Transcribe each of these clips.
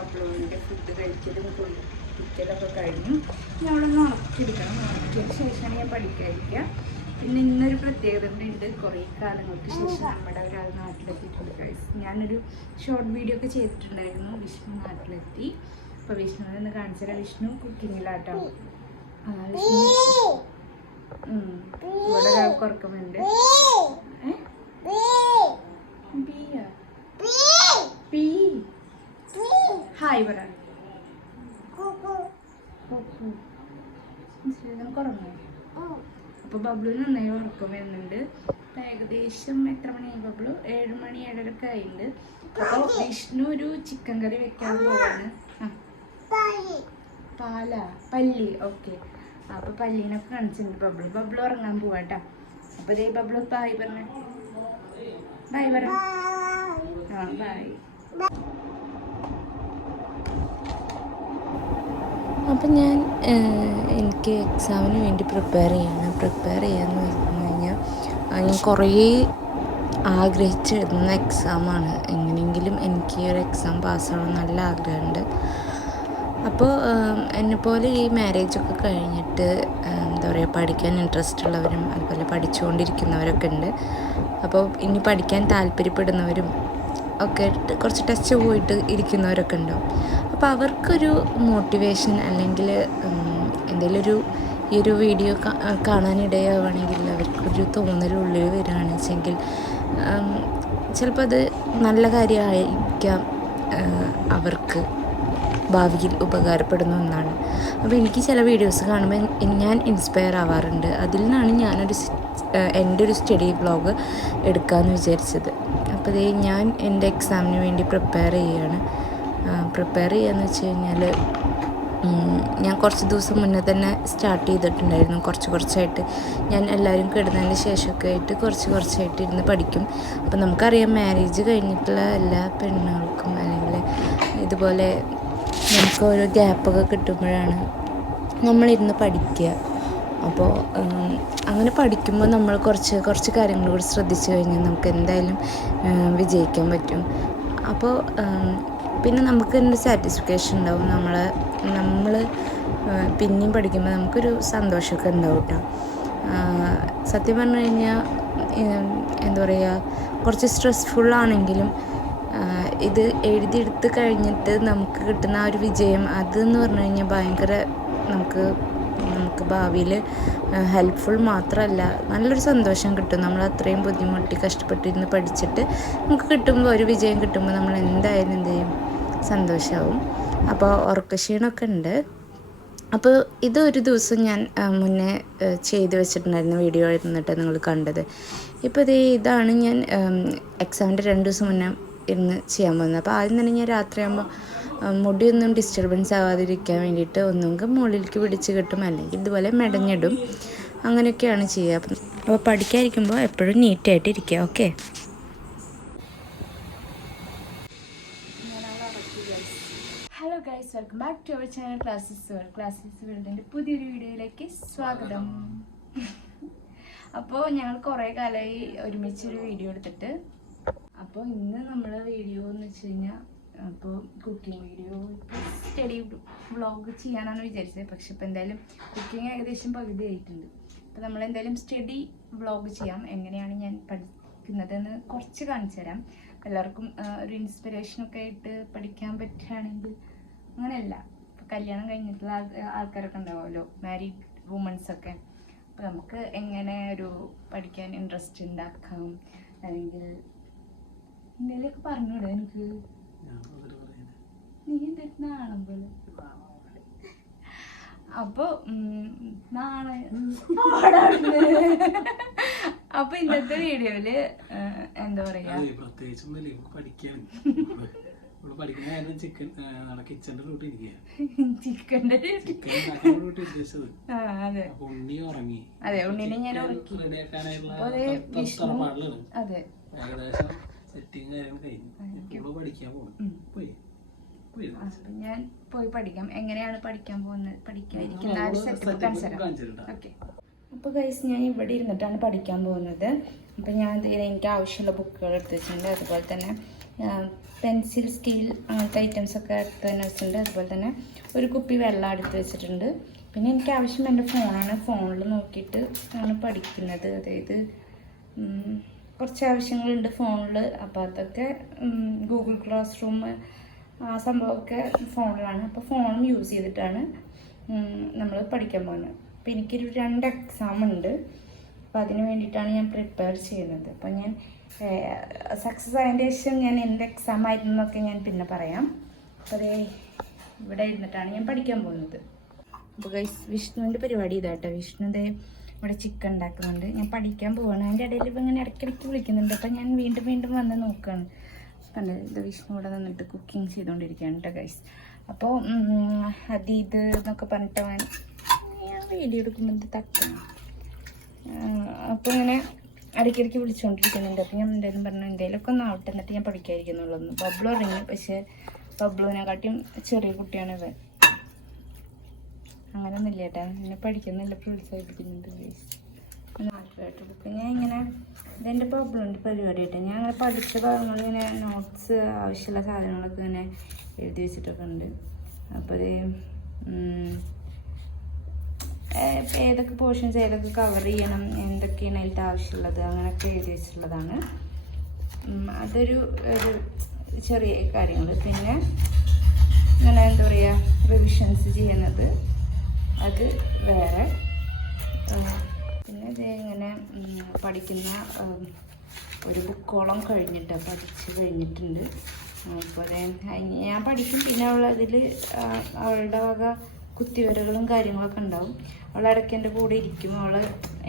ബബ്ലുവിൻ്റെ food കഴിക്കലും കുളിക്കലൊക്കെ കഴിഞ്ഞു. ഞാൻ അവിടെ നിന്ന് ഉണക്കിയെടുക്കണം. ഉണക്കിയതിന് ശേഷമാണ് ഞാൻ പഠിക്കാതിരിക്കുക. പിന്നെ ഇന്നൊരു പ്രത്യേകത ഉണ്ട്. കുറേ കാലങ്ങൾക്ക് ശേഷം നമ്മുടെ ഒരാൾ നാട്ടിലെത്തിയിട്ടുണ്ട് ഗൈസ്. ഞാനൊരു ഷോർട്ട് വീഡിയോ ഒക്കെ ചെയ്തിട്ടുണ്ടായിരുന്നു. വിഷ്ണു നാട്ടിലെത്തി. അപ്പോൾ വിഷ്ണുവിനെ ഒന്ന് കാണിച്ചു തരാം. വിഷ്ണു കുക്കിങ്ങിലാട്ടോ. വിഷ്ണു ഇവിടെ ഒരാൾക്ക് ഉറക്കമുണ്ട്. ഹായ് പറ. നമുക്ക് ഉറങ്ങാം. അപ്പോൾ ബബ്ലുവിന് നന്നായി ഉറക്കം വരുന്നുണ്ട്. ഏകദേശം എത്ര മണിയായി ബബ്ലു? 7 മണി 7:30 ആയിട്ടുണ്ട്. അപ്പോൾ വിഷ്ണു ഒരു ചിക്കൻ കറി വെക്കാൻ പോവാണ്. പല്ലി. ഓക്കെ. അപ്പോൾ പല്ലീനൊക്കെ കാണിച്ചിട്ടുണ്ട് ബബ്ലു ഉറങ്ങാൻ പോവാട്ടാ. അപ്പോൾ ഇതേ ബബ്ലു ബായ് പറഞ്ഞ. ബായ് പറ. ബായ്. അപ്പം എനിക്ക് എക്സാമിന് വേണ്ടി പ്രിപ്പയർ ചെയ്യാമെന്ന് പറഞ്ഞു കഴിഞ്ഞാൽ ഞാൻ കുറേ ആഗ്രഹിച്ചെഴുതുന്ന എക്സാമാണ്. എങ്ങനെയെങ്കിലും എനിക്ക് ഈ ഒരു എക്സാം പാസ്സാവണം നല്ല ആഗ്രഹമുണ്ട്. അപ്പോൾ എന്നെപ്പോലെ ഈ മാരേജൊക്കെ കഴിഞ്ഞിട്ട് എന്താ പറയുക, പഠിക്കാൻ ഇൻട്രസ്റ്റ് ഉള്ളവരും അതുപോലെ പഠിച്ചുകൊണ്ടിരിക്കുന്നവരൊക്കെ ഉണ്ട്. അപ്പോൾ ഇനി പഠിക്കാൻ താല്പര്യപ്പെടുന്നവരും ഒക്കെ കുറച്ച് ടെസ്റ്റ് പോയിട്ട് ഇരിക്കുന്നവരൊക്കെ ഉണ്ടാവും. അപ്പോൾ അവർക്കൊരു മോട്ടിവേഷൻ അല്ലെങ്കിൽ എന്തെങ്കിലും ഈ ഒരു വീഡിയോ കാണാനിടയാവുകയാണെങ്കിൽ അവർക്കൊരു തോന്നലുള്ളിൽ വരികയാണെന്ന് വെച്ചെങ്കിൽ ചിലപ്പോൾ അത് നല്ല കാര്യമായിരിക്കാം, അവർക്ക് ഭാവിയിൽ ഉപകാരപ്പെടുന്ന ഒന്നാണ്. അപ്പോൾ എനിക്ക് ചില വീഡിയോസ് കാണുമ്പോൾ ഞാൻ ഇൻസ്പയർ ആവാറുണ്ട്. അതിൽ നിന്നാണ് എൻ്റെ ഒരു സ്റ്റഡി വ്ളോഗ് എടുക്കാമെന്ന് വിചാരിച്ചത്. അപ്പോൾ ഞാൻ എൻ്റെ എക്സാമിന് വേണ്ടി പ്രിപ്പയർ ചെയ്യാന്ന് വെച്ച് കഴിഞ്ഞാൽ ഞാൻ കുറച്ച് ദിവസം മുന്നേ തന്നെ സ്റ്റാർട്ട് ചെയ്തിട്ടുണ്ടായിരുന്നു. കുറച്ചായിട്ട് ഞാൻ എല്ലാവരും കിടന്നതിന് ശേഷമൊക്കെ ആയിട്ട് കുറച്ചായിട്ട് ഇരുന്ന് പഠിക്കും. അപ്പോൾ നമുക്കറിയാം, മാരേജ് കഴിഞ്ഞിട്ടുള്ള എല്ലാ പെണ്ണുങ്ങൾക്കും അല്ലെങ്കിൽ ഇതുപോലെ നമുക്ക് ഓരോ ഗ്യാപ്പൊക്കെ കിട്ടുമ്പോഴാണ് നമ്മളിരുന്ന് പഠിക്കുക. അപ്പോൾ അങ്ങനെ പഠിക്കുമ്പോൾ നമ്മൾ കുറച്ച് കാര്യങ്ങൾ കൂടി ശ്രദ്ധിച്ചു കഴിഞ്ഞാൽ നമുക്ക് എന്തായാലും വിജയിക്കാൻ പറ്റും. അപ്പോൾ പിന്നെ നമുക്ക് ഒരു സാറ്റിസ്ഫാക്ഷൻ ഉണ്ടാവും. നമ്മൾ പിന്നെയും പഠിക്കുമ്പോൾ നമുക്കൊരു സന്തോഷമൊക്കെ ഉണ്ടാവും കേട്ടോ. സത്യം പറഞ്ഞു കഴിഞ്ഞാൽ എന്താ പറയുക, കുറച്ച് സ്ട്രെസ്ഫുള്ളാണെങ്കിലും ഇത് എഴുതിയെടുത്ത് കഴിഞ്ഞിട്ട് നമുക്ക് കിട്ടുന്ന ആ ഒരു വിജയം, അതെന്ന് പറഞ്ഞു കഴിഞ്ഞാൽ ഭയങ്കര നമുക്ക് ഭാവിയിൽ ഹെൽപ്ഫുൾ മാത്രമല്ല, നല്ലൊരു സന്തോഷം കിട്ടും. നമ്മൾ അത്രയും ബുദ്ധിമുട്ടി കഷ്ടപ്പെട്ടിരുന്ന് പഠിച്ചിട്ട് നമുക്ക് കിട്ടുമ്പോൾ, ഒരു വിജയം കിട്ടുമ്പോൾ നമ്മൾ എന്തായാലും എന്ത് ചെയ്യും, സന്തോഷമാവും. അപ്പോൾ ഉറക്കക്ഷീണമൊക്കെ ഉണ്ട്. അപ്പോൾ ഇതൊരു ദിവസം ഞാൻ മുന്നേ ചെയ്ത് വെച്ചിട്ടുണ്ടായിരുന്ന വീഡിയോ ആയിരുന്നിട്ട് നിങ്ങൾ കണ്ടത്. ഇപ്പോൾ ഇതാണ് ഞാൻ എക്സാമിൻ്റെ 2 ദിവസം മുന്നേ ഇരുന്ന് ചെയ്യാൻ പോകുന്നത്. അപ്പോൾ ആദ്യം തന്നെ ഞാൻ രാത്രിയാകുമ്പോൾ മുടിയൊന്നും ഡിസ്റ്റർബൻസ് ആവാതിരിക്കാൻ വേണ്ടിയിട്ട് ഒന്നുകിൽ മുകളിലേക്ക് പിടിച്ച് കിട്ടും, അല്ലെങ്കിൽ ഇതുപോലെ മെടഞ്ഞിടും. അങ്ങനെയൊക്കെയാണ് ചെയ്യുക. അപ്പോൾ പഠിക്കാതിരിക്കുമ്പോൾ എപ്പോഴും നീറ്റായിട്ടിരിക്കുക. Okay. Hello guys, welcome back to our channel classes വേൾഡിൻ്റെ പുതിയൊരു വീഡിയോയിലേക്ക് സ്വാഗതം. അപ്പോൾ ഞങ്ങൾ കുറേ കാലമായി ഒരുമിച്ചൊരു വീഡിയോ എടുത്തിട്ട്. അപ്പോൾ ഇന്ന് നമ്മൾ വീഡിയോ എന്ന് വെച്ച് കഴിഞ്ഞാൽ, അപ്പോൾ കുക്കിംഗ് വീഡിയോ, സ്റ്റഡി വ്ളോഗ് ചെയ്യാനാണ് വിചാരിച്ചത്. പക്ഷെ ഇപ്പോൾ എന്തായാലും കുക്കിംഗ് ഏകദേശം പകുതി ആയിട്ടുണ്ട്. അപ്പോൾ നമ്മളെന്തായാലും സ്റ്റഡി വ്ളോഗ് ചെയ്യാം. എങ്ങനെയാണ് ഞാൻ പഠിക്കുന്നതെന്ന് കുറച്ച് കാണിച്ചു തരാം. എല്ലാവർക്കും ഒരു ഇൻസ്പിറേഷനൊക്കെ ആയിട്ട് പഠിക്കാൻ പറ്റുകയാണെങ്കിൽ. അങ്ങനെയല്ല, ഇപ്പോൾ കല്യാണം കഴിഞ്ഞിട്ടുള്ള ആൾക്കാരൊക്കെ ഉണ്ടാവുമല്ലോ, മാരീഡ് വുമൺസൊക്കെ. അപ്പോൾ നമുക്ക് എങ്ങനെ ഒരു പഠിക്കാൻ ഇൻട്രസ്റ്റ് ഉണ്ടാക്കാം, അല്ലെങ്കിൽ എന്തെങ്കിലുമൊക്കെ പറഞ്ഞൂടെ എനിക്ക്? നീ എൻ്റെ നാണം പോലെ. അപ്പോൾ അപ്പൊ ഇന്നത്തെ വീഡിയോയില് എന്താ പറയാ, ചിക്കൻ്റെ അതെ ഉണ്ണിനെ ഞാൻ ഉറക്കി. അതെ, അപ്പൊ ഞാൻ പോയി പഠിക്കാം. എങ്ങനെയാണ് പഠിക്കാൻ പോകുന്നത്, പഠിക്കാതിരിക്കുന്ന ആ ഒരു സെറ്റപ്പ് കാണിച്ചു തരാം. ഓക്കെ. അപ്പോൾ ഗൈസ്, ഞാൻ ഇവിടെ ഇരുന്നിട്ടാണ് പഠിക്കാൻ പോകുന്നത്. അപ്പോൾ ഞാൻ എനിക്ക് ആവശ്യമുള്ള ബുക്കുകൾ എടുത്ത് വെച്ചിട്ടുണ്ട്. അതുപോലെ തന്നെ പെൻസിൽ, സ്റ്റീൽ അങ്ങനത്തെ ഐറ്റംസൊക്കെ അടുത്ത് തന്നെ വെച്ചിട്ടുണ്ട്. അതുപോലെ തന്നെ ഒരു കുപ്പി വെള്ളം അടുത്ത് വെച്ചിട്ടുണ്ട്. പിന്നെ എനിക്ക് ആവശ്യം എൻ്റെ ഫോണാണ്. ഫോണിൽ നോക്കിയിട്ട് ആണ് പഠിക്കുന്നത്. അതായത് കുറച്ച് ആവശ്യങ്ങളുണ്ട് ഫോണിൽ. അപ്പോൾ അതൊക്കെ ഗൂഗിൾ ക്ലാസ് റൂം ആ സംഭവമൊക്കെ ഫോണിലാണ്. അപ്പോൾ ഫോണും യൂസ് ചെയ്തിട്ടാണ് നമ്മൾ പഠിക്കാൻ പോകുന്നത്. അപ്പോൾ എനിക്കൊരു 2 എക്സാം ഉണ്ട്. അപ്പോൾ അതിന് വേണ്ടിയിട്ടാണ് ഞാൻ പ്രിപ്പയർ ചെയ്യുന്നത്. അപ്പോൾ ഞാൻ സക്സസ് ആയതിൻ്റെ ശേഷം ഞാൻ എന്ത് എക്സാം ആയിരുന്നു എന്നൊക്കെ ഞാൻ പിന്നെ പറയാം. അപ്പോൾ അതേ ഇവിടെ ഇരുന്നിട്ടാണ് ഞാൻ പഠിക്കാൻ പോകുന്നത്. അപ്പോൾ ഗൈസ്, വിഷ്ണുവിൻ്റെ പരിപാടി ഇതാട്ടോ. വിഷ്ണു ദേ ഇവിടെ ചിക്കൻ ഉണ്ടാക്കുന്നുണ്ട്. ഞാൻ പഠിക്കാൻ പോവാണ്. അതിൻ്റെ ഇടയിൽ ഇപ്പം ഇങ്ങനെ ഇടയ്ക്കിടയ്ക്ക് വിളിക്കുന്നുണ്ട്. അപ്പം ഞാൻ വീണ്ടും വന്ന് നോക്കുകയാണ്. കണ്ടത് ഇത് വിഷ്ണു ഇവിടെ നിന്നിട്ട് കുക്കിംഗ് ചെയ്തുകൊണ്ടിരിക്കുകയാണ് കേട്ടോ ഗൈസ്. അപ്പോൾ അത് ഇത് എന്നൊക്കെ പറഞ്ഞിട്ട് ഞാൻ വീഡിയോ എടുക്കുമ്പോൾ ഇത് തട്ടാണ്. അപ്പോൾ ഇങ്ങനെ ഇടയ്ക്കിടയ്ക്ക് വിളിച്ചുകൊണ്ടിരിക്കുന്നുണ്ട്. അപ്പോൾ ഞാൻ എന്തായാലും പറഞ്ഞു എന്തെങ്കിലുമൊക്കെ ഒന്ന് ആവട്ടെ, എന്നിട്ട് ഞാൻ പഠിക്കാതിരിക്കുന്നുള്ളൂ. ബബ്ലു ഇറങ്ങി, പക്ഷേ ബബ്ലുവിനെക്കാട്ടിയും ചെറിയ കുട്ടിയാണ് ഇവൻ. അങ്ങനെയൊന്നുമില്ല ചേട്ടാ, എന്നെ പഠിക്കുന്നില്ല, പ്രോത്സാഹിപ്പിക്കുന്നുണ്ട് ഗൈസ്. നാട്ടിലായിട്ട് കൊടുക്കും ഞാൻ ഇങ്ങനെ. ഇതെൻ്റെ ബബ്ലുവിൻ്റെ പരിപാടി ആയിട്ട് ഞാൻ അങ്ങനെ പഠിച്ച ഭാഗങ്ങൾ ഇങ്ങനെ നോട്ട്സ്, ആവശ്യമുള്ള സാധനങ്ങളൊക്കെ ഇങ്ങനെ എഴുതി വെച്ചിട്ടൊക്കെ ഉണ്ട്. അപ്പോൾ അത് ഏതൊക്കെ പോർഷൻസ് ഏതൊക്കെ കവർ ചെയ്യണം, എന്തൊക്കെയാണ് അതിൻ്റെ ആവശ്യമുള്ളത്, അങ്ങനെയൊക്കെ എഴുതി വെച്ചിട്ടുള്ളതാണ്. അതൊരു ചെറിയ കാര്യങ്ങൾ. പിന്നെ ഇങ്ങനെ എന്താ പറയുക, റിവിഷൻസ് ചെയ്യുന്നത് അത് വേറെ. പിന്നെ ഇത് ഇങ്ങനെ പഠിക്കുന്ന ഒരു ബുക്കോളം പഠിച്ച് കഴിഞ്ഞിട്ടുണ്ട്. അപ്പോൾ ഞാൻ പഠിക്കും. പിന്നെ അവളതിൽ അവളുടെ വക കുത്തിവരകളും കാര്യങ്ങളൊക്കെ ഉണ്ടാവും. അവൾ ഇടയ്ക്ക് എൻ്റെ കൂടെ ഇരിക്കും.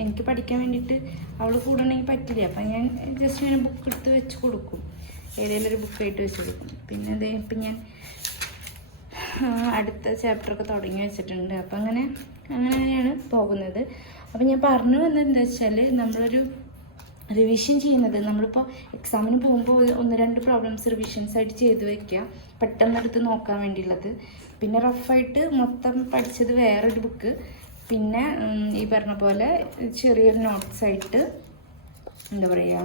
എനിക്ക് പഠിക്കാൻ വേണ്ടിയിട്ട് അവൾ കൂടെ ഉണ്ടെങ്കിൽ പറ്റില്ല. അപ്പം ഞാൻ ജസ്റ്റ് ഇങ്ങനെ ബുക്ക് എടുത്ത് വെച്ച് കൊടുക്കും, ഏതെങ്കിലും ഒരു ബുക്കായിട്ട് വെച്ച് കൊടുക്കും. പിന്നെ ഇപ്പം ഞാൻ അടുത്ത ചാപ്റ്ററൊക്കെ തുടങ്ങി വെച്ചിട്ടുണ്ട്. അപ്പം അങ്ങനെയാണ് പോകുന്നത്. അപ്പം ഞാൻ പറഞ്ഞു വന്നത് എന്താ വെച്ചാൽ, നമ്മളൊരു റിവിഷൻ ചെയ്യുന്നത്, നമ്മളിപ്പോൾ എക്സാമിന് പോകുമ്പോൾ 1-2 പ്രോബ്ലംസ് റിവിഷൻസ് ആയിട്ട് ചെയ്ത് വയ്ക്കുക, പെട്ടെന്നെടുത്ത് നോക്കാൻ വേണ്ടിയുള്ളത്. പിന്നെ റഫായിട്ട് മൊത്തം പഠിച്ചത് വേറൊരു ബുക്ക്. പിന്നെ ഈ പറഞ്ഞ പോലെ ചെറിയൊരു നോട്ട്സായിട്ട് എന്താ പറയുക,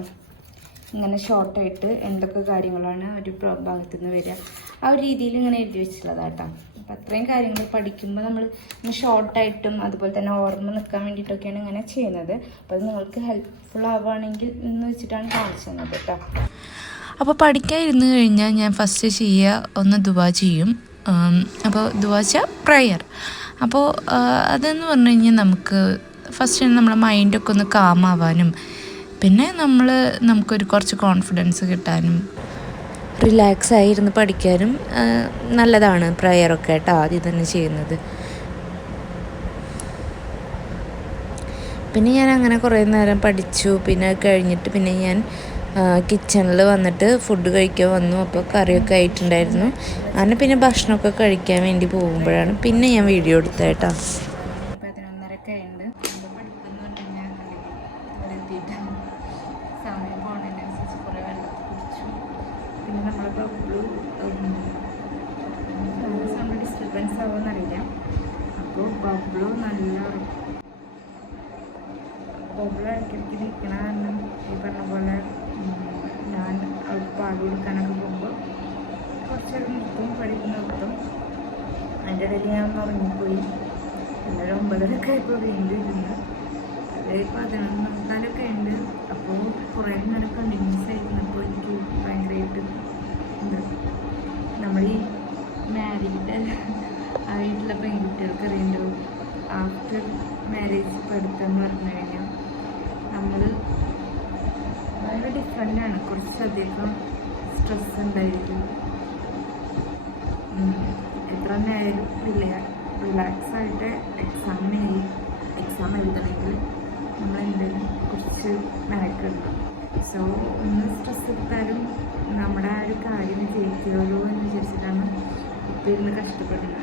ഇങ്ങനെ ഷോർട്ടായിട്ട് എന്തൊക്കെ കാര്യങ്ങളാണ് ഒരു ഭാഗത്തു നിന്ന് വരിക, ആ ഒരു രീതിയിൽ ഇങ്ങനെ എഴുതി വെച്ചിട്ടുള്ളതാട്ടോ. അപ്പം അത്രയും കാര്യങ്ങൾ പഠിക്കുമ്പോൾ നമ്മൾ ഷോർട്ടായിട്ടും അതുപോലെ തന്നെ ഓർമ്മ നിൽക്കാൻ വേണ്ടിയിട്ടൊക്കെയാണ് ഇങ്ങനെ ചെയ്യുന്നത്. അപ്പോൾ അത് നിങ്ങൾക്ക് ഹെൽപ്ഫുൾ ആവുകയാണെങ്കിൽ എന്ന് വെച്ചിട്ടാണ് കാണിച്ചു തന്നത് കേട്ടോ. അപ്പോൾ പഠിക്കാൻ ഇരുന്ന് കഴിഞ്ഞാൽ ഞാൻ ഫസ്റ്റ് ഒന്ന് ദുആ ചെയ്യും. അപ്പോൾ ദുആ വെച്ചാൽ പ്രയർ. അപ്പോൾ അതെന്ന് പറഞ്ഞു കഴിഞ്ഞാൽ നമുക്ക് ഫസ്റ്റ് നമ്മളെ മൈൻഡൊക്കെ ഒന്ന് കാമാവാനും പിന്നെ നമുക്കൊരു കുറച്ച് കോൺഫിഡൻസ് കിട്ടാനും റിലാക്സ് ആയിരുന്ന് പഠിക്കാനും നല്ലതാണ് പ്രയറൊക്കെ കേട്ടോ ആദ്യം തന്നെ ചെയ്യുന്നത്. പിന്നെ ഞാൻ അങ്ങനെ കുറേ നേരം പഠിച്ചു. പിന്നെ കഴിഞ്ഞിട്ട് പിന്നെ ഞാൻ കിച്ചണിൽ വന്നിട്ട് ഫുഡ് കഴിക്കാൻ വന്നു. അപ്പോൾ കറിയൊക്കെ ആയിട്ടുണ്ടായിരുന്നു. അങ്ങനെ പിന്നെ ഭക്ഷണമൊക്കെ കഴിക്കാൻ വേണ്ടി പോകുമ്പോഴാണ് പിന്നെ ഞാൻ വീഡിയോ എടുത്തത് കേട്ടോ. 11:30 ഉണ്ട്. പഠിക്കുന്നുണ്ട്. ഞാൻ എത്തിയിട്ടാണ് സമയം പോകുന്നതിനനുസരിച്ച് കുറേ വെള്ളം കുടിച്ചു. പിന്നെ നമ്മളെ ബബ്ലു സൗണ്ട് ഡിസ്റ്റർബൻസ് ആവുമെന്നറിയില്ല. അപ്പോൾ ബബ്ലു നല്ല ബബ്ലു ഇടയ്ക്കിടയ്ക്ക് നിൽക്കണ കാരണം ഈ പറഞ്ഞ പോലെ ഞാൻ അവർക്ക് പാട് കൊടുക്കാനൊക്കെ പോകുമ്പോൾ കുറച്ചേരം നിർത്തും, പഠിക്കുന്ന നിർത്തും. അതിൻ്റെ ഇടയിൽ ഞാൻ ഉറങ്ങിപ്പോയി. പിന്നെ 9:30 ആയപ്പോൾ വീണ്ടും ഇരുന്ന് അത് 11:45 ഉണ്ട്. അപ്പോൾ കുറേ നേരം കണ്ടിന്യൂസ് ആയിരുന്നപ്പോൾ എനിക്ക് ഭയങ്കരമായിട്ട് നമ്മൾ ഈ മാരീഡ് ആയിട്ടുള്ള പെൺകുട്ടികൾക്ക് അറിയണ്ടോ, ആഫ്റ്റർ മാരേജ് പഠിത്തം എന്ന് പറഞ്ഞു കഴിഞ്ഞാൽ നമ്മൾ വളരെ ഡിഫറെൻ്റാണ്. കുറച്ചധികം സ്ട്രെസ് ഉണ്ടായിരിക്കും. എത്ര നേരം റിലാക്സ് ആയിട്ട് എക്സാം എഴുതണമെങ്കിൽ നമ്മളെന്തെങ്കിലും കുറച്ച് മെനക്കുണ്ട്. സോ ഒന്ന് സ്ട്രെസ് എടുത്താലും നമ്മുടെ ആ ഒരു കാര്യം ജയിക്കുമല്ലോ എന്ന് വിചാരിച്ചിട്ടാണ് ഇപ്പോൾ ഇരുന്ന് കഷ്ടപ്പെടുന്നത്.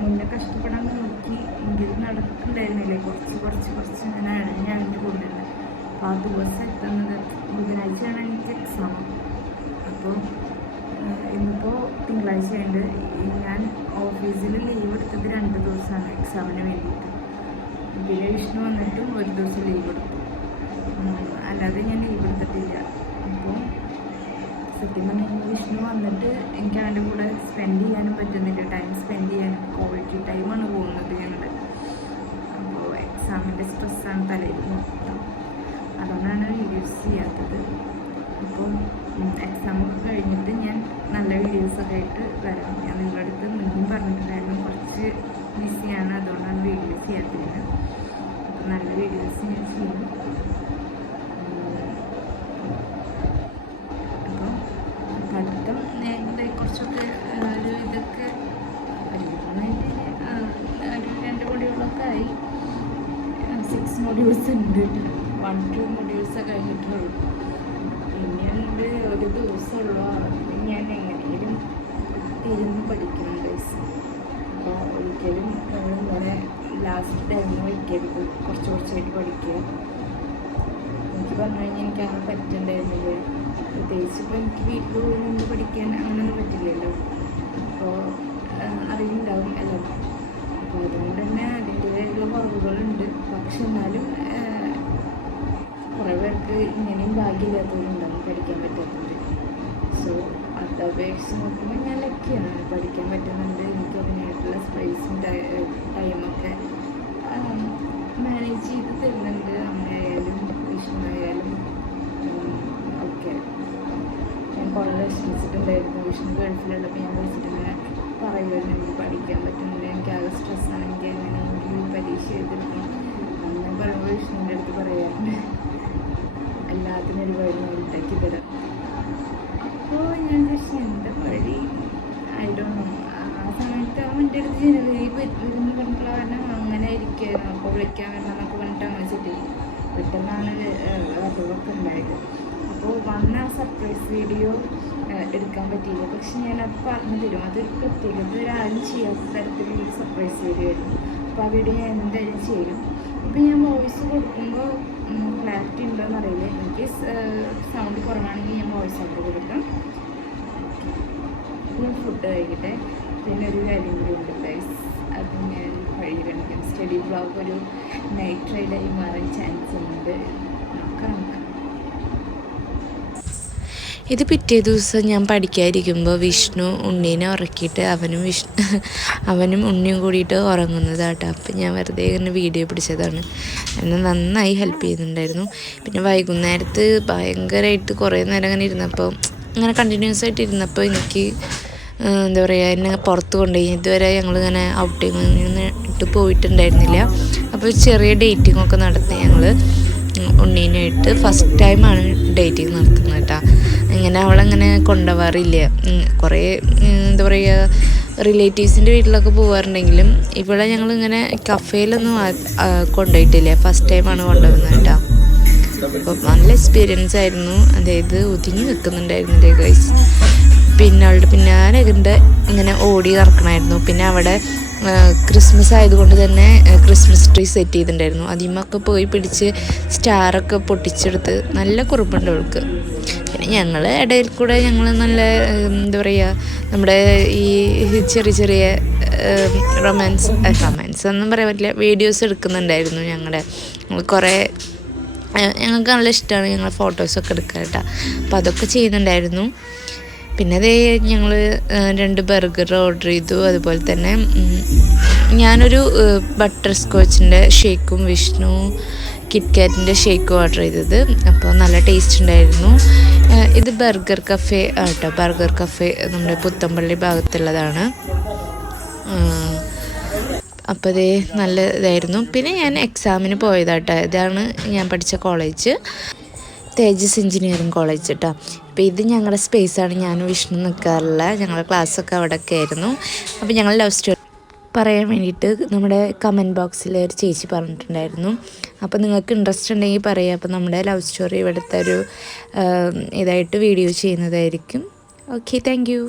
മുന്നേ കഷ്ടപ്പെടാൻ നോക്കി എങ്കിലും നടക്കുന്നുണ്ടായിരുന്നില്ലേ, കുറച്ച് ഇങ്ങനെ അഴിഞ്ഞ് കൊണ്ടുവരുന്നത്. അപ്പോൾ ആ ദിവസം എത്തുന്നത് ബുധനാഴ്ചയാണ് എനിക്ക് എക്സാം. അപ്പോൾ ഇന്നിപ്പോൾ തിങ്കളാഴ്ചയുണ്ട്. ഞാൻ ഓഫീസിൽ ലീവ് എടുത്തത് 2 ദിവസമാണ് എക്സാമിന് വേണ്ടിയിട്ട്. പിന്നെ വിഷ്ണു വന്നിട്ടും 1 ദിവസം ലീവ് എടുത്തു, അല്ലാതെ ഞാൻ ലീവ് എടുത്തിട്ടില്ല. അപ്പോൾ സത്യം പറഞ്ഞാൽ വിഷ്ണു വന്നിട്ട് എനിക്ക് അവൻ്റെ കൂടെ സ്പെൻഡ് ചെയ്യാനും പറ്റുന്നില്ല, ടൈം സ്പെൻഡ് ചെയ്യാനും. ക്വാളിറ്റി ടൈമാണ് പോകുന്നത് ഞങ്ങളുടെ. അപ്പോൾ എക്സാമിൻ്റെ സ്ട്രെസ്സാണ് തലയിൽ മൊത്തം, അതുകൊണ്ടാണ് വീഡിയോസ് ചെയ്യാത്തത്. അപ്പോൾ എക്സാമൊക്കെ കഴിഞ്ഞിട്ട് ഞാൻ നല്ല വീഡിയോസൊക്കെ ആയിട്ട് വരാം. ഞാൻ നിങ്ങളുടെ അടുത്ത് മുൻപും പറഞ്ഞിട്ടുണ്ടായിരുന്നു, കുറച്ച് ബിസിയാണ്, അതുകൊണ്ടാണ് വീഡിയോസ് ചെയ്യാത്തത്. അപ്പോൾ നല്ല വീഡിയോസ് ഞാൻ ചെയ്യും. അപ്പോൾ പഠിത്തം കുറച്ചൊക്കെ ഒരു ഇതൊക്കെ ഒരു 2 മൊഡ്യൂളൊക്കെ ആയി. 6 മൊഡ്യൂൾസ് ഉണ്ട്, 1-2 മൊഡ്യൂൾസൊക്കെ കഴിഞ്ഞിട്ടുള്ളൂ. ഇനിയുണ്ട് ഒരു ദിവസമുള്ളൂ. ഞാൻ എങ്ങനെയും ഇരുന്ന് പഠിക്കണം ഗൈസ്. അപ്പോൾ ഒരിക്കലും നമ്മളിങ്ങനെ ലാസ്റ്റ് ടൈമിന് വയ്ക്കരുത്, കുറച്ചായിട്ട് പഠിക്കുക. എനിക്ക് പറഞ്ഞു കഴിഞ്ഞാൽ എനിക്ക് അങ്ങനെ പറ്റണ്ടായിരുന്നില്ല. പ്രത്യേകിച്ച് ഇപ്പോൾ എനിക്ക് വീട്ടിൽ പോയി നിന്ന് പഠിക്കാൻ അങ്ങനെയൊന്നും പറ്റില്ലല്ലോ. അപ്പോൾ അറിയുന്നുണ്ടാവും എല്ലാം. അപ്പോൾ അതുകൊണ്ട് തന്നെ അതിൻ്റേതായിട്ടുള്ള കുറവുകളുണ്ട്. പക്ഷെ എന്നാലും കുറേ പേർക്ക് ഇങ്ങനെയും ഭാഗ്യമില്ലാത്തവരുണ്ടാവും, പഠിക്കാൻ പറ്റാത്തവർ. സോ അത് അപേക്ഷിച്ച് നോക്കുമ്പോൾ ഞാൻ ലക്കിയാണ്, പഠിക്കാൻ പറ്റുന്നുണ്ട്. എനിക്ക് അതിനായിട്ടുള്ള സ്പേസും ടൈമൊക്കെ മാനേജ് ചെയ്ത് തരുന്നുണ്ട്. അമ്മയായാലും വിഷ്ണുവായാലും ഒക്കെ. ഞാൻ കുറേ വിഷമിച്ചിട്ടുണ്ടായിരുന്നു. വിഷ്ണു ഗൾഫിലുള്ളപ്പോൾ ഞാൻ വിളിച്ചിട്ടിങ്ങനെ പറയുമായിരുന്നു, എനിക്ക് പഠിക്കാൻ പറ്റുന്നില്ല, എനിക്ക് ആകെ സ്ട്രെസ്സാണ്, എനിക്ക് എങ്ങനെയെങ്കിലും പരീക്ഷ എഴുതിയെടുക്കണം. അങ്ങനെ പറയുമ്പോൾ വിഷ്ണുവിൻ്റെ അടുത്ത് പറയാറുണ്ട്, എല്ലാത്തിനും ഒരു വഴി ഉണ്ടാക്കി തരാം. അപ്പോൾ ഞാൻ പക്ഷേ എന്താ വഴി ഐ ഡോണ്ട് നോ. ആ സമയത്ത് അവൻ്റെ അടുത്ത് ജനുവരി വരുന്ന പറഞ്ഞിട്ടുള്ള കാരണം അങ്ങനെ ഇരിക്കുമായിരുന്നു. അപ്പോൾ വിളിക്കാൻ വരണം എന്നൊക്കെ പറഞ്ഞിട്ട് അങ്ങനെ സെറ്റ് ചെയ്യും. പെട്ടെന്നാണ് അറിവൊക്കെ ഉണ്ടായത്. അപ്പോൾ വന്ന ആ സർപ്രൈസ് വീഡിയോ എടുക്കാൻ പറ്റിയില്ല. പക്ഷെ ഞാനത് പറഞ്ഞു തരും, അതൊരു പ്രത്യേകത, ഒരാളും ചെയ്യാത്ത തരത്തിലുള്ള സർപ്രൈസ് വീഡിയോ ആയിരുന്നു. അപ്പോൾ ആ വീഡിയോ ഞാൻ എന്തായാലും ചെയ്യും. ഇപ്പം ഞാൻ വോയിസ് കൊടുക്കുമ്പോൾ ക്ലാരിറ്റി ഉണ്ടോയെന്ന് അറിയില്ല. എനിക്ക് സൗണ്ട് കുറവാണെങ്കിൽ ഞാൻ വോയിസ് ആയിട്ട് കൊടുക്കാം. ഞാൻ ഫുഡ് കഴിക്കട്ടെ. പിന്നെ ഒരു കാര്യം കൂടി ഉണ്ട് ഗൈസ്, അത് ഞാൻ വഴി കാണിക്കും. സ്റ്റഡി ബ്ലോഗ് ഒരു നൈറ്റ് റൈഡായി മാറാൻ ചാൻസ് ഉണ്ട്. നോക്കാം. ഇത് പിറ്റേ ദിവസം ഞാൻ പഠിക്കാതിരിക്കുമ്പോൾ വിഷ്ണു ഉണ്ണീനെ ഉറക്കിയിട്ട് അവനും ഉണ്ണിയും കൂടിയിട്ട് ഉറങ്ങുന്നതാട്ടോ. അപ്പം ഞാൻ വെറുതെ ഇങ്ങനെ വീഡിയോ പിടിച്ചതാണ്. എന്നെ നന്നായി ഹെൽപ്പ് ചെയ്യുന്നുണ്ടായിരുന്നു. പിന്നെ വൈകുന്നേരത്ത് ഭയങ്കരമായിട്ട് കുറേ നേരം അങ്ങനെ ഇരുന്നപ്പോൾ, അങ്ങനെ കണ്ടിന്യൂസ് ആയിട്ട് ഇരുന്നപ്പോൾ എനിക്ക് എന്താ പറയുക, എന്നെ പുറത്ത് കൊണ്ടുപോയി. ഇതുവരെ ഞങ്ങളിങ്ങനെ ഔട്ടിങ്ങിന് ഇട്ട് പോയിട്ടുണ്ടായിരുന്നില്ല. അപ്പോൾ ചെറിയ ഡേറ്റിങ്ങൊക്കെ നടത്തി ഞങ്ങൾ ഉണ്ണീനായിട്ട്. ഫസ്റ്റ് ടൈമാണ് ഡേറ്റിങ് നടത്തുന്നത് കേട്ടോ. ഇങ്ങനെ അവളങ്ങനെ കൊണ്ടുപോകാറില്ല. കുറേ എന്താ പറയുക, റിലേറ്റീവ്സിൻ്റെ വീട്ടിലൊക്കെ പോകാറുണ്ടെങ്കിലും ഇവിടെ ഞങ്ങളിങ്ങനെ കഫേയിലൊന്നും കൊണ്ടുപോയിട്ടില്ല. ഫസ്റ്റ് ടൈമാണ് കൊണ്ടുപോകുന്നത് കേട്ടോ. അപ്പോൾ നല്ല എക്സ്പീരിയൻസ് ആയിരുന്നു. അതായത് ഒതുങ്ങി നിൽക്കുന്നുണ്ടായിരുന്നില്ലേ ഗൈസ്. പിന്നെ അവളുടെ പിന്നാലെ ഇങ്ങനെ ഓടി നടക്കണമായിരുന്നു. പിന്നെ അവിടെ ക്രിസ്മസ് ആയതുകൊണ്ട് തന്നെ ക്രിസ്മസ് ട്രീ സെറ്റ് ചെയ്തിട്ടുണ്ടായിരുന്നു. അതിമൊക്കെ പോയി പിടിച്ച് സ്റ്റാറൊക്കെ പൊട്ടിച്ചെടുത്ത് നല്ല കുറുമ്പുണ്ട് അവൾക്ക്. പിന്നെ ഞങ്ങൾ ഇടയിൽ കൂടെ ഞങ്ങൾ നല്ല എന്താ പറയുക, നമ്മുടെ ഈ ചെറിയ റൊമാൻസ് ഒന്നും പറയാൻ പറ്റില്ല, വീഡിയോസ് എടുക്കുന്നുണ്ടായിരുന്നു. ഞങ്ങൾ കുറേ ഞങ്ങൾക്ക് നല്ല ഇഷ്ടമാണ് ഞങ്ങൾ ഫോട്ടോസൊക്കെ എടുക്കാൻ കേട്ടോ. അപ്പോൾ അതൊക്കെ ചെയ്യുന്നുണ്ടായിരുന്നു. പിന്നെ അതേ ഞങ്ങൾ 2 ബർഗർ ഓർഡർ ചെയ്തു. അതുപോലെ തന്നെ ഞാനൊരു ബട്ടർ സ്കോച്ചിൻ്റെ ഷേക്കും വിഷ്ണു കിറ്റ്കാറ്റിൻ്റെ ഷേക്കും ഓർഡർ ചെയ്തത്. അപ്പോൾ നല്ല ടേസ്റ്റ് ഉണ്ടായിരുന്നു. ഇത് ബർഗർ കഫേ ആട്ടോ. ബർഗർ കഫേ നമ്മുടെ പുത്തമ്പള്ളി ഭാഗത്തുള്ളതാണ്. അപ്പോൾ അതേ നല്ല ഇതായിരുന്നു. പിന്നെ ഞാൻ എക്സാമിന് പോയതാട്ടോ. ഇതാണ് ഞാൻ പഠിച്ച കോളേജ്, തേജസ് എഞ്ചിനീയറിംഗ് കോളേജ് കേട്ടോ. അപ്പോൾ ഇത് ഞങ്ങളുടെ സ്പേസാണ്. ഞാനും വിഷ്ണു നിൽക്കാറില്ല. ഞങ്ങളുടെ ക്ലാസ്സൊക്കെ അവിടെയൊക്കെ ആയിരുന്നു. അപ്പോൾ ഞങ്ങൾ ലവ് സ്റ്റോറി പറയാൻ വേണ്ടിയിട്ട് നമ്മുടെ കമൻറ്റ് ബോക്സിൽ ഒരു ചേച്ചി പറഞ്ഞിട്ടുണ്ടായിരുന്നു. അപ്പോൾ നിങ്ങൾക്ക് ഇൻട്രസ്റ്റ് ഉണ്ടെങ്കിൽ പറയാം. അപ്പോൾ നമ്മുടെ ലവ് സ്റ്റോറി ഇവിടുത്തെ ഒരു ഇതായിട്ട് വീഡിയോ ചെയ്യുന്നതായിരിക്കും. Okay, thank you.